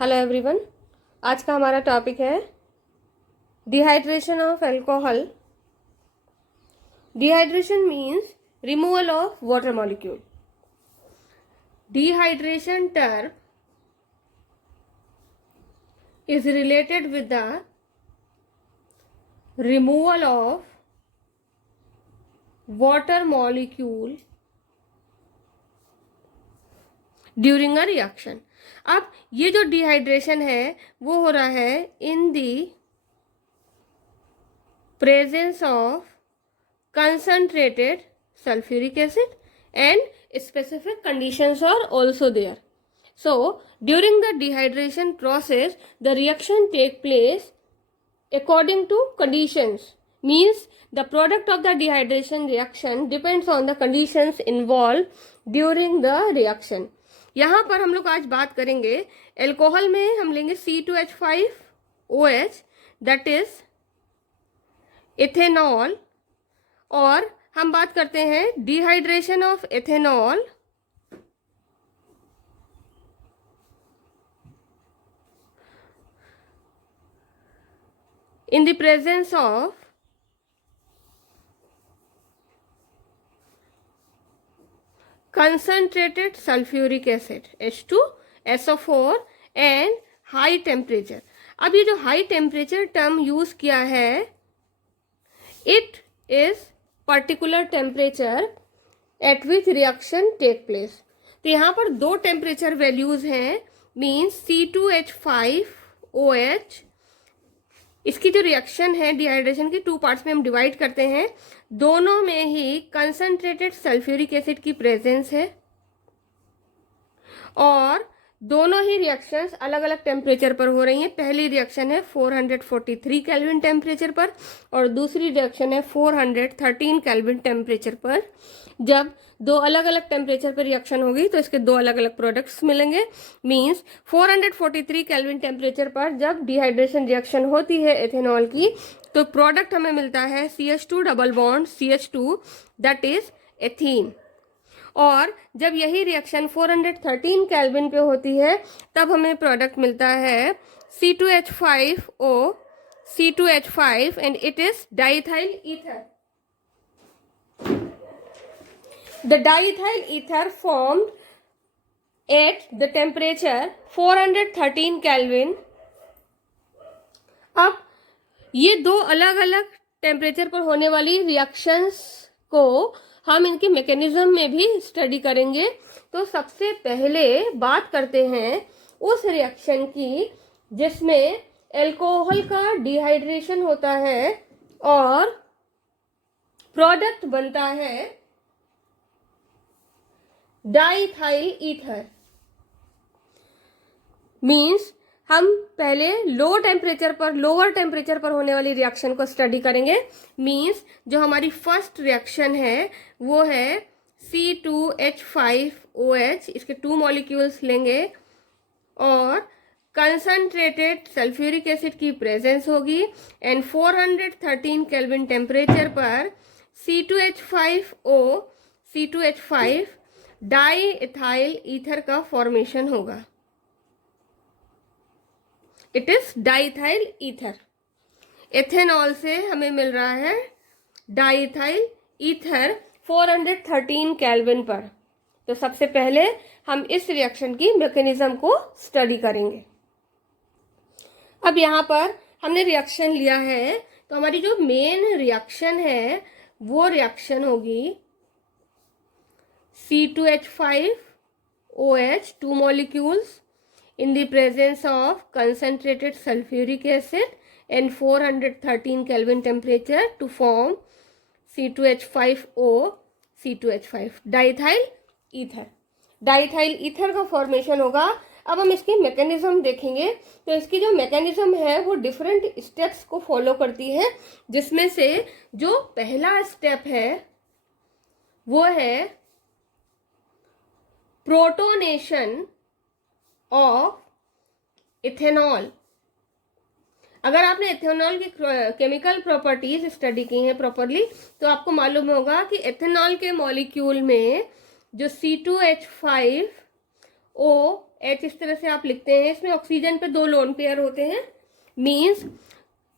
Hello everyone, आज का हमारा टॉपिक है dehydration of alcohol. Dehydration means removal of water molecule. Dehydration term is related with the removal of water molecule during a reaction। अब ये जो dehydration है वो हो रहा है in the presence of concentrated sulfuric acid and specific conditions are also there. So during the dehydration process the reaction take place according to conditions, means the product of the dehydration reaction depends on the conditions involved during the reaction। यहाँ पर हम लोग आज बात करेंगे alcohol में हम लेंगे C2H5OH दैट इज इथेनॉल, और हम बात करते हैं dehydration of ethanol in the presence of concentrated sulfuric acid H2SO4 and high temperature। अब ये जो हाई टेम्परेचर टर्म यूज किया है, it is particular temperature at which reaction take place. तो यहाँ पर दो टेम्परेचर वैल्यूज हैं, मीन्स C2H5OH, इसकी जो रिएक्शन है डिहाइड्रेशन की टू पार्ट्स में हम डिवाइड करते हैं, दोनों में ही कंसंट्रेटेड सल्फ्यूरिक एसिड की प्रेजेंस है और दोनों ही रिएक्शंस अलग अलग टेम्परेचर पर हो रही हैं। पहली रिएक्शन है 443 केल्विन टेम्परेचर पर और दूसरी रिएक्शन है 413 केल्विन टेम्परेचर पर। जब दो अलग अलग टेम्परेचर पर रिएक्शन होगी तो इसके दो अलग अलग प्रोडक्ट्स मिलेंगे। मींस 443 केल्विन टेम्परेचर पर जब डिहाइड्रेशन रिएक्शन होती है एथेनॉल की तो प्रोडक्ट हमें मिलता है CH2 double bond CH2 that is ethene. और जब यही रिएक्शन 413 केल्विन पे होती है तब हमें प्रोडक्ट मिलता है C2H5O C2H5 and it is diethyl ether. The diethyl ether formed at the temperature 413 Kelvin। अब ये दो अलग अलग टेम्परेचर पर होने वाली रिएक्शंस को हम इनके मैकेनिज्म में भी स्टडी करेंगे। तो सबसे पहले बात करते हैं उस रिएक्शन की जिसमें एल्कोहल का डिहाइड्रेशन होता है और प्रोडक्ट बनता है डाइथाइल ईथर। मीन्स हम पहले लोअर टेम्परेचर पर होने वाली रिएक्शन को स्टडी करेंगे। मीन्स जो हमारी फर्स्ट रिएक्शन है वो है C2H5OH, इसके 2 मॉलिक्यूल्स लेंगे और कंसंट्रेटेड सल्फ्यूरिक एसिड की प्रेजेंस होगी एंड 413 केल्विन टेम्परेचर पर C2H5 डाई इथाइल ईथर का फॉर्मेशन होगा। It is diethyl ether. Ethanol से हमें मिल रहा है डाइथाइल ईथर 413 केल्विन पर। तो सबसे पहले हम इस रिएक्शन की मैकेनिज्म को स्टडी करेंगे। अब यहाँ पर हमने रिएक्शन लिया है तो हमारी जो मेन रिएक्शन है वो रिएक्शन होगी C2H5OH 2 molecules in the presence of concentrated sulfuric acid and 413 Kelvin temperature to form C2H5O C2H5 diethyl ether. Diethyl ether का फॉर्मेशन होगा। अब हम इसकी मैकेनिज्म देखेंगे तो इसकी जो मैकेनिज्म है वो डिफरेंट स्टेप्स को फॉलो करती है, जिसमें से जो पहला स्टेप है वो है प्रोटोनेशन ऑफ इथेनॉल। अगर आपने इथेनॉल की केमिकल प्रॉपर्टीज स्टडी की हैं प्रॉपरली तो आपको मालूम होगा कि इथेनॉल के मॉलिक्यूल में जो C2H5O H इस तरह से आप लिखते हैं। इसमें ऑक्सीजन पे 2 लोन पेयर होते हैं, मीन्स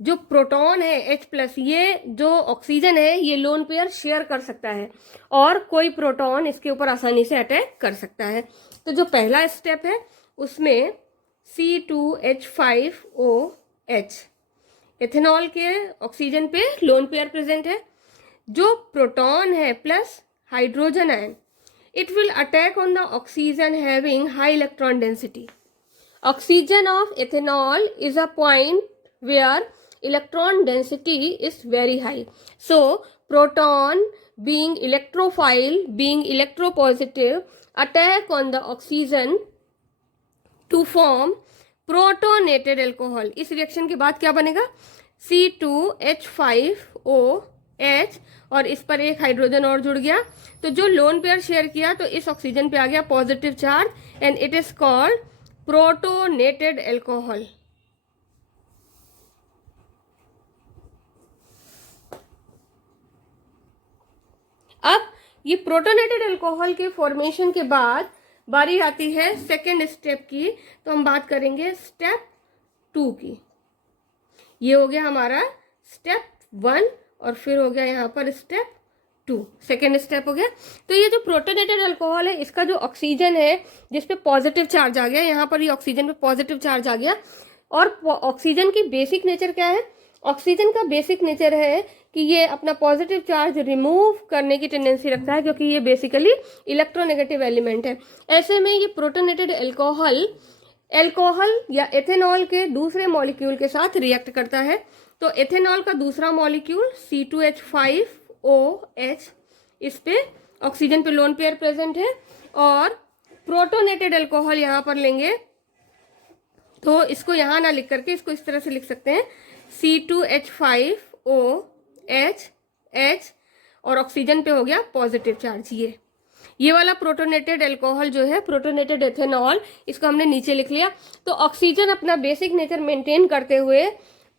जो प्रोटॉन है H प्लस, ये जो ऑक्सीजन है ये लोन पेयर शेयर कर सकता है और कोई प्रोटॉन इसके ऊपर आसानी से अटैक कर सकता है। तो जो पहला स्टेप है उसमें C2H5OH, इथेनॉल के ऑक्सीजन पे लोन पेयर प्रेजेंट है। जो प्रोटॉन है plus hydrogen ion, it will attack on the oxygen having high electron density. Oxygen of ethanol is a point where electron density is very high. So proton being electrophile, being electropositive, attack on the oxygen to form protonated alcohol. इस reaction के बाद क्या बनेगा? C2H5OH और इस पर एक hydrogen और जुड़ गया, तो जो लोन पेयर शेयर किया तो इस ऑक्सीजन पे आ गया positive charge and it is called protonated alcohol. अब ये प्रोटोनेटेड एल्कोहल के फॉर्मेशन के बाद बारी आती है सेकेंड स्टेप की, तो हम बात करेंगे स्टेप 2 की। ये हो गया हमारा स्टेप 1 और फिर हो गया यहाँ पर स्टेप 2, सेकेंड स्टेप हो गया। तो ये जो प्रोटोनेटेड अल्कोहल है इसका जो ऑक्सीजन है जिसपे पॉजिटिव चार्ज आ गया, यहाँ पर ये ऑक्सीजन पे पॉजिटिव चार्ज आ गया। और ऑक्सीजन की बेसिक नेचर क्या है? ऑक्सीजन का बेसिक नेचर है कि ये अपना पॉजिटिव चार्ज रिमूव करने की टेंडेंसी रखता है, क्योंकि ये बेसिकली इलेक्ट्रोनेगेटिव एलिमेंट है। ऐसे में ये प्रोटोनेटेड एल्कोहल या एथेनॉल के दूसरे मॉलिक्यूल के साथ रिएक्ट करता है। तो एथेनॉल का दूसरा मॉलिक्यूल C2H5OH, इस पे ऑक्सीजन पे लोन पेयर प्रेजेंट है और प्रोटोनेटेड अल्कोहल यहाँ पर लेंगे, तो इसको यहाँ ना लिख करके इसको इस तरह से लिख सकते हैं C2H5OH और ऑक्सीजन पे हो गया पॉजिटिव चार्ज। ये वाला प्रोटोनेटेड अल्कोहल जो है, प्रोटोनेटेड एथेनॉल, इसको हमने नीचे लिख लिया। तो ऑक्सीजन अपना बेसिक नेचर मेंटेन करते हुए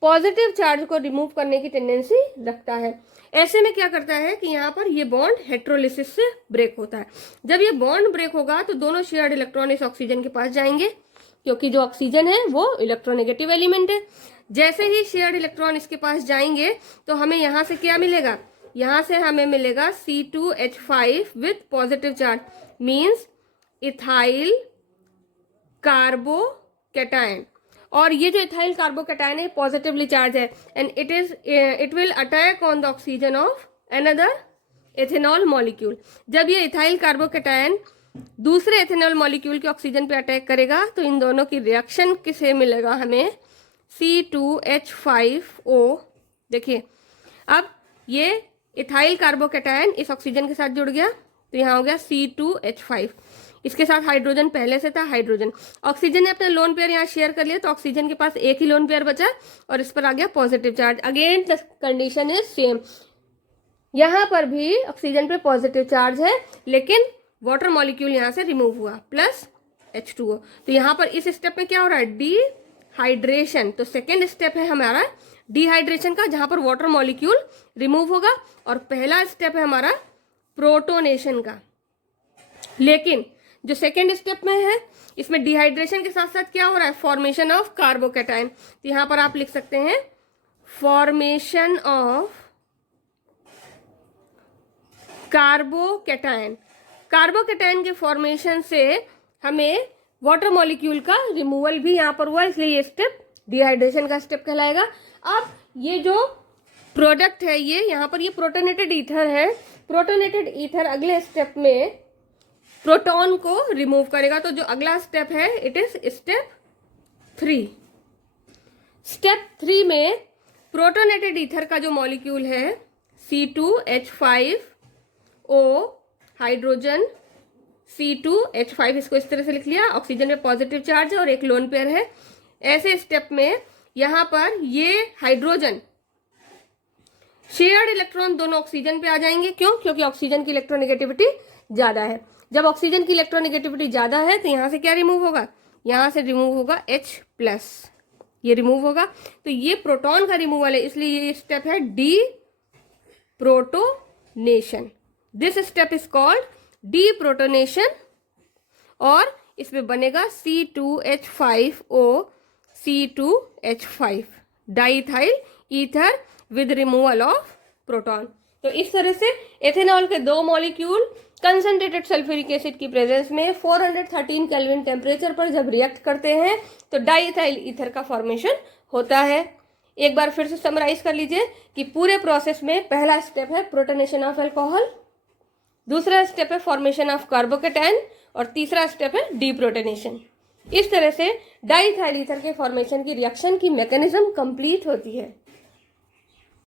पॉजिटिव चार्ज को रिमूव करने की टेंडेंसी रखता है। ऐसे में क्या करता है कि यहाँ पर ये बॉन्ड हेट्रोलिसिस से ब्रेक होता है। जब ये बॉन्ड ब्रेक होगा तो दोनों शेयर्ड इलेक्ट्रॉन इस ऑक्सीजन के पास जाएंगे, क्योंकि जो ऑक्सीजन है वो इलेक्ट्रोनेगेटिव एलिमेंट है। जैसे ही शेयर्ड इलेक्ट्रॉन इसके पास जाएंगे तो हमें यहाँ से क्या मिलेगा? यहाँ से हमें मिलेगा C2H5 with positive charge, means ethyl carbocation. और ये जो इथाइल कार्बोकैटायन है पॉजिटिवली चार्ज है and it will attack on the oxygen of another ethanol molecule. जब ये इथाइल कार्बोकैटायन दूसरे एथेनॉल मॉलिक्यूल के ऑक्सीजन पे अटैक करेगा तो इन दोनों की रिएक्शन किसे मिलेगा? हमें C2H5O। देखिए अब ये इथाइल कार्बोकैटायन इस ऑक्सीजन के साथ जुड़ गया, तो यहाँ हो गया C2H5। इसके साथ हाइड्रोजन पहले से था, हाइड्रोजन, ऑक्सीजन ने अपना लोन पेयर यहाँ शेयर कर लिया, तो ऑक्सीजन के पास एक ही लोन पेयर बचा और इस पर आ गया positive charge. Again the condition is same, यहाँ पर भी ऑक्सीजन पे पॉजिटिव चार्ज है लेकिन वाटर मॉलिक्यूल यहाँ से रिमूव हुआ प्लस H2O। तो यहाँ पर इस स्टेप में क्या हो रहा है? डिहाइड्रेशन। तो सेकेंड स्टेप है हमारा डिहाइड्रेशन का, जहाँ पर वाटर मॉलिक्यूल रिमूव होगा, और पहला स्टेप है हमारा प्रोटोनेशन का। लेकिन जो सेकेंड स्टेप में है इसमें डिहाइड्रेशन के साथ साथ क्या हो रहा है? Formation of carbocation. तो यहाँ पर आप लिख सकते हैं फॉर्मेशन ऑफ कार्बोकैटायन। कार्बोकैटायन के फॉर्मेशन से हमें वाटर मॉलिक्यूल का रिमूवल भी यहाँ पर हुआ, इसलिए ये स्टेप डिहाइड्रेशन का स्टेप कहलाएगा। अब ये जो प्रोडक्ट है ये यहाँ पर ये प्रोटोनेटेड ईथर है। प्रोटोनेटेड ईथर अगले स्टेप में प्रोटॉन को रिमूव करेगा। तो जो अगला स्टेप है इट इज स्टेप 3। स्टेप 3 में प्रोटोनेटेड ईथर का जो मॉलिक्यूल है C2H5O, हाइड्रोजन C2H5, इसको इस तरह से लिख लिया, ऑक्सीजन में पॉजिटिव चार्ज है और एक लोन पेयर है। ऐसे स्टेप में यहाँ पर ये हाइड्रोजन शेयर्ड इलेक्ट्रॉन दोनों ऑक्सीजन पे आ जाएंगे। क्यों? क्योंकि ऑक्सीजन की इलेक्ट्रोनेगेटिविटी ज्यादा है। जब ऑक्सीजन की इलेक्ट्रोनेगेटिविटी ज्यादा है तो यहाँ से क्या रिमूव होगा? यहाँ से रिमूव होगा H+, ये रिमूव होगा। तो ये प्रोटॉन का रिमूवल है, इसलिए ये स्टेप है D protonation. This step is called D protonation और इसमें बनेगा C2H5O C2H5 diethyl ether with removal of proton. तो इस तरह से एथेनॉल के दो मॉलिक्यूल कंसंट्रेटेड सल्फ्यूरिक एसिड की प्रेजेंस में 413 केल्विन टेम्परेचर पर जब रिएक्ट करते हैं तो डाईथाइल ईथर का फॉर्मेशन होता है। एक बार फिर से समराइज कर लीजिए कि पूरे प्रोसेस में पहला स्टेप है प्रोटोनेशन ऑफ अल्कोहल, दूसरा स्टेप है फॉर्मेशन ऑफ कार्बोकेटायन और तीसरा स्टेप है डीप्रोटोनेशन। इस तरह से डाईथाइल ईथर के फॉर्मेशन की रिएक्शन की मैकेनिज्म कंप्लीट होती है।